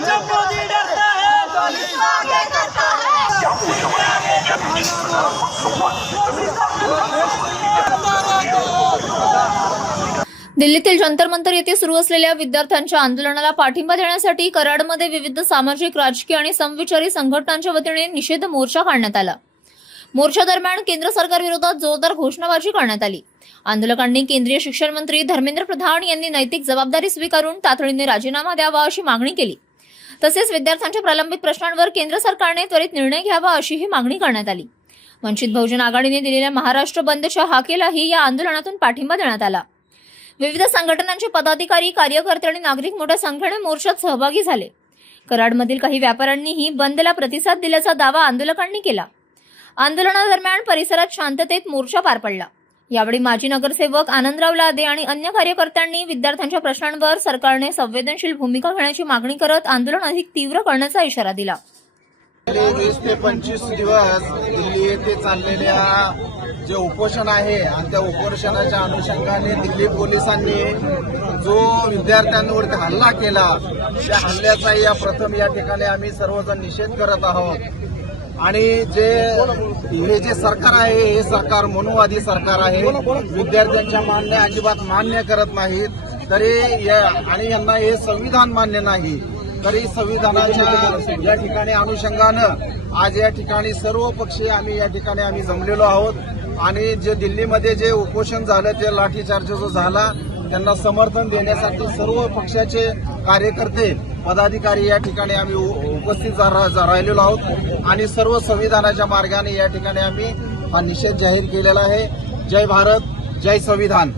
जब मोदी डरता है तो आगे करता है। दिल्लीतील जंतर मंतर येथे सुरू असलेल्या विद्यार्थ्यांच्या आंदोलनाला पाठिंबा देण्यासाठी कराडमध्ये विविध सामाजिक, राजकीय आणि समविचारी संघटनांच्या वतीने निषेध मोर्चा काढण्यात आला। मोर्चा दरम्यान केंद्र सरकार विरोधात जोरदार घोषणाबाजी करण्यात आली। आंदोलकांनी केंद्रीय शिक्षण मंत्री धर्मेंद्र प्रधान यांनी नैतिक जबाबदारी स्वीकारून तातडीने राजीनामा द्यावा अशी मागणी केली। तसेच विद्यार्थ्यांच्या प्रलंबित प्रश्नांवर केंद्र सरकारने त्वरित निर्णय घ्यावा अशीही मागणी करण्यात आली। वंचित बहुजन आघाडीने दिलेल्या महाराष्ट्र बंदच्या हाकेलाही या आंदोलनातून पाठिंबा देण्यात आला। विविध संघटनांचे पदाधिकारी, कार्यकर्ते आणि नागरिक मोठ्या संख्येने मोर्चात सहभागी झाले। कराडमधील काही व्यापाऱ्यांनीही बंदला प्रतिसाद दिल्याचा दावा आंदोलकांनी केला। आंदोलनादरम्यान परिसरात शांततेत मोर्चा पार पडला। यावेळी माजी नगरसेवक आनंदराव लादे आणि अन्य कार्यकर्त्यांनी विद्यार्थ्यांच्या प्रश्नांवर सरकारने संवेदनशील भूमिका घेण्याची मागणी करत आंदोलन अधिक तीव्र करण्याचा इशारा दिला। 20 ते 25 दिवस दिल्ली येथे चाललेल्या जे उपोषण आहे आणि त्या उपोषणाच्या अनुषंगाने दिल्ली पोलिसांनी जो विद्यार्थ्यांवरती हल्ला केला त्या हल्ल्याचा या ठिकाणी आम्ही सर्वजण निषेध करत आहोत। आणि हे जे सरकार आहे हे सरकार मनुवादी सरकार आहे। विद्यार्थ्यांच्या मागण्या अजिबात मान्य करत नाहीत आणि यांना हे संविधान मान्य नाही। तरी संविधानाच्या या ठिकाणी अनुषंगानं आज या ठिकाणी सर्व पक्षीय आम्ही जमलेलो आहोत। आणि जे दिल्लीमध्ये जे उपोषण झालं ते लाठीचार्ज जो झाला त्यांना समर्थन देण्यासाठी सर्व पक्षाचे कार्यकर्ते, पदाधिकारी या ठिकाणी आम्ही उपस्थित राहिलेलो आहोत आणि सर्व संविधानाच्या मार्गाने या ठिकाणी आम्ही हा निषेध जाहीर केलेला आहे। जय भारत, जय संविधान।